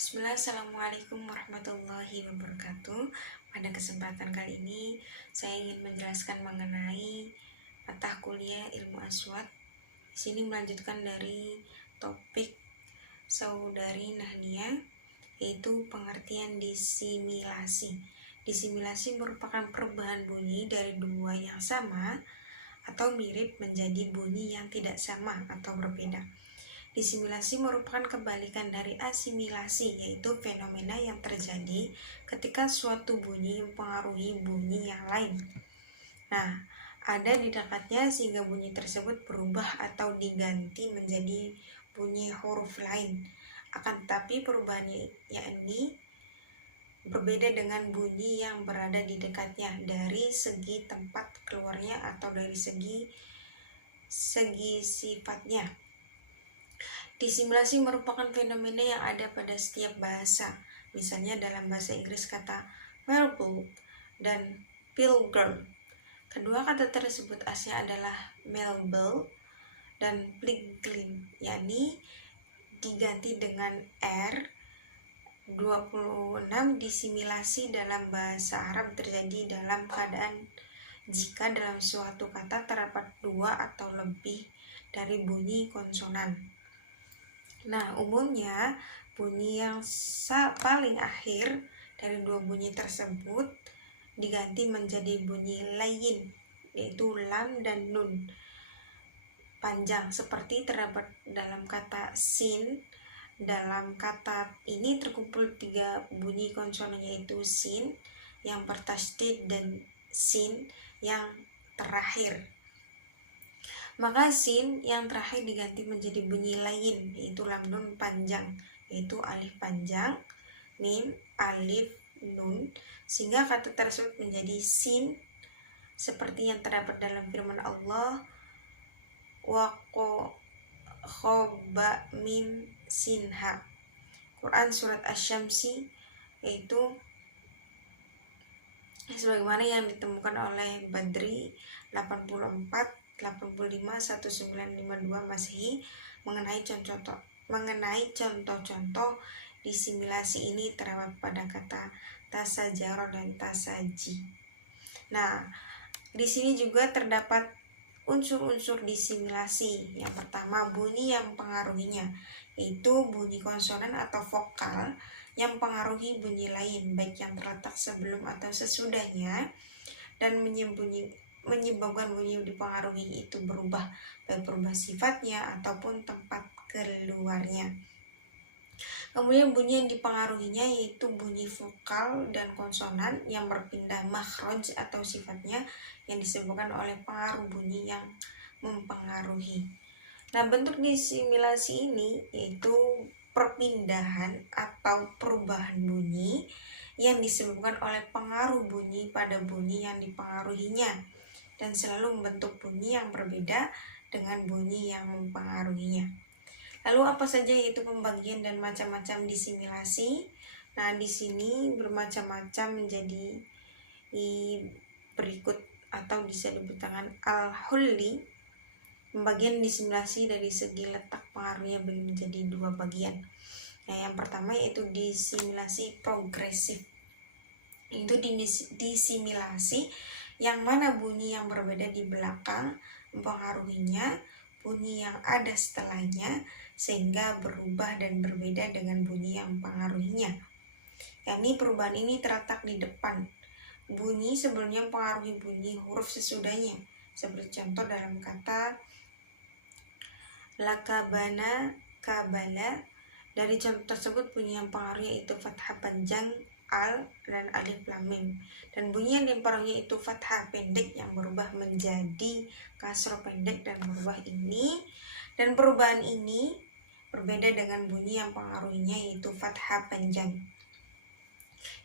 Bismillah, Assalamualaikum warahmatullahi wabarakatuh. Pada kesempatan kali ini, saya ingin menjelaskan mengenai mata kuliah ilmu aswad. Di sini melanjutkan dari topik saudari Nahdia, yaitu pengertian disimilasi. Disimilasi merupakan perubahan bunyi dari dua yang sama atau mirip menjadi bunyi yang tidak sama atau berbeda. Disimilasi merupakan kebalikan dari asimilasi, yaitu fenomena yang terjadi ketika suatu bunyi mempengaruhi bunyi yang lain. Nah, ada di dekatnya sehingga bunyi tersebut berubah atau diganti menjadi bunyi huruf lain. Akan tetapi perubahannya yakni berbeda dengan bunyi yang berada di dekatnya dari segi tempat keluarnya atau dari segi sifatnya. Disimilasi merupakan fenomena yang ada pada setiap bahasa. Misalnya dalam bahasa Inggris kata marble dan pilgrim. Kedua kata tersebut aslinya adalah marble dan pilgrim, yakni diganti dengan R. 26 disimilasi dalam bahasa Arab terjadi dalam keadaan jika dalam suatu kata terdapat dua atau lebih dari bunyi konsonan. Nah, umumnya bunyi yang paling akhir dari dua bunyi tersebut diganti menjadi bunyi lain, yaitu lam dan nun panjang, seperti terdapat dalam kata sin. Dalam kata ini terkumpul tiga bunyi konsonan, yaitu sin yang bertasydid dan sin yang terakhir. Maka sin yang terakhir diganti menjadi bunyi lain, yaitu lam nun panjang, yaitu alif panjang, mim, alif, nun, sehingga kata tersebut menjadi sin seperti yang terdapat dalam firman Allah, khoba mim sinha, Quran surat Asy-Syamsi, yaitu sebagaimana yang ditemukan oleh Badri 84/85/1952 Masehi mengenai contoh-contoh disimilasi ini terdapat pada kata tasajaro dan tasaji. Nah, di sini juga terdapat unsur-unsur disimilasi. Yang pertama, bunyi yang mempengaruhinya, yaitu bunyi konsonan atau vokal yang mempengaruhi bunyi lain, baik yang terletak sebelum atau sesudahnya, dan menyebabkan bunyi yang dipengaruhi itu berubah, baik berubah sifatnya ataupun tempat keluarnya. Kemudian bunyi yang dipengaruhinya yaitu bunyi vokal dan konsonan yang berpindah makhraj atau sifatnya yang disebabkan oleh pengaruh bunyi yang mempengaruhi. Nah, bentuk disimilasi ini yaitu perpindahan atau perubahan bunyi yang disebabkan oleh pengaruh bunyi pada bunyi yang dipengaruhinya dan selalu membentuk bunyi yang berbeda dengan bunyi yang mempengaruhinya. Lalu apa saja yaitu pembagian dan macam-macam disimilasi? Nah, di sini bermacam-macam menjadi berikut atau bisa disebutkan al-hulli. Pembagian disimilasi dari segi letak pengaruhnya menjadi dua bagian. Nah, yang pertama yaitu disimilasi progresif. Itu disimilasi yang mana bunyi yang berbeda di belakang mempengaruhinya bunyi yang ada setelahnya sehingga berubah dan berbeda dengan bunyi yang mempengaruhinya. Yakni perubahan ini terletak di depan. Bunyi sebelumnya mempengaruhi bunyi huruf sesudahnya. Seperti contoh dalam kata lakabana, kabala. Dari contoh tersebut bunyi yang mempengaruhi itu fathah panjang al dan alif lam mim, dan bunyi yang dipengaruhi itu fathah pendek yang berubah menjadi kasroh pendek dan berubah ini, dan perubahan ini berbeda dengan bunyi yang mempengaruhinya yaitu fathah panjang.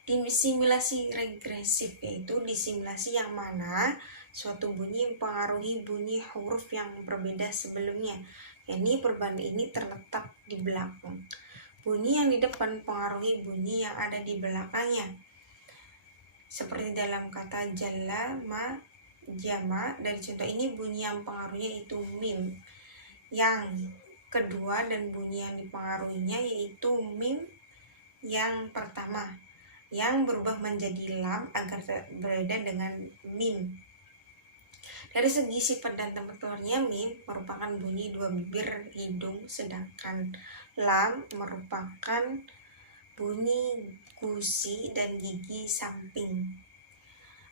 Disimilasi regresif yaitu disimilasi yang mana suatu bunyi mempengaruhi bunyi huruf yang berbeda sebelumnya, yakni perubahan ini terletak di belakang. Bunyi yang di depan mempengaruhi bunyi yang ada di belakangnya. Seperti dalam kata jalla ma jama, dari contoh ini bunyi yang mempengaruhinya itu mim yang kedua, dan bunyi yang dipengaruhinya yaitu mim yang pertama yang berubah menjadi lam agar berbeda dengan mim. Dari segi sifat dan tempat keluarnya, mim merupakan bunyi dua bibir hidung, sedangkan lam merupakan bunyi gusi dan gigi samping.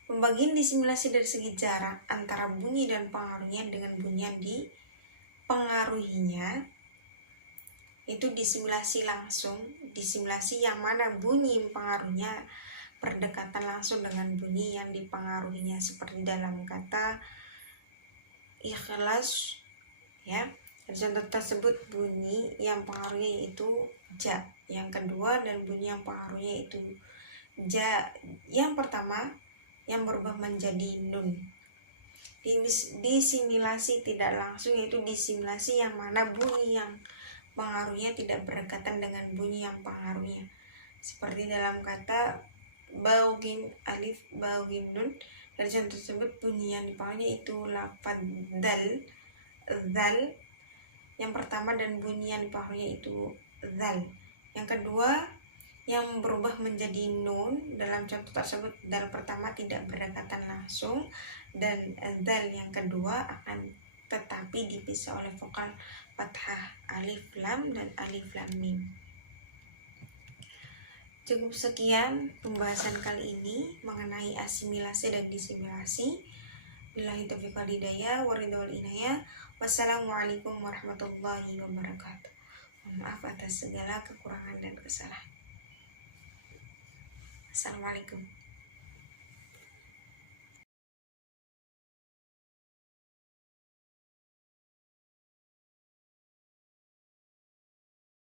Pembagian disimilasi dari segi jarak antara bunyi dan pengaruhnya dengan bunyi yang dipengaruhinya itu disimilasi langsung, disimilasi yang mana bunyi pengaruhnya berdekatan langsung dengan bunyi yang dipengaruhinya, seperti dalam kata ikhlas ya. Contoh tersebut bunyi yang pengaruhnya itu ja, yang kedua, dan bunyi yang pengaruhnya itu ja yang pertama yang berubah menjadi nun. Disimilasi tidak langsung yaitu disimilasi yang mana bunyi yang pengaruhnya tidak berdekatan dengan bunyi yang pengaruhnya, seperti dalam kata baugin alif baugin nun. Dari contoh tersebut bunyi yang dipengaruhinya itu lafaz zal yang pertama, dan bunyi yang dipengaruhinya itu zal yang kedua yang berubah menjadi nun. Dalam contoh tersebut dal pertama tidak berdekatan langsung dan zal yang kedua akan tetapi dipisah oleh vokal fathah alif lam dan alif lam mim. Cukup sekian pembahasan kali ini mengenai asimilasi dan disimilasi. Billahi taufiq wal hidayah, waridul inayah. Wassalamualaikum warahmatullahi wabarakatuh. Mohon maaf atas segala kekurangan dan kesalahan. Assalamualaikum.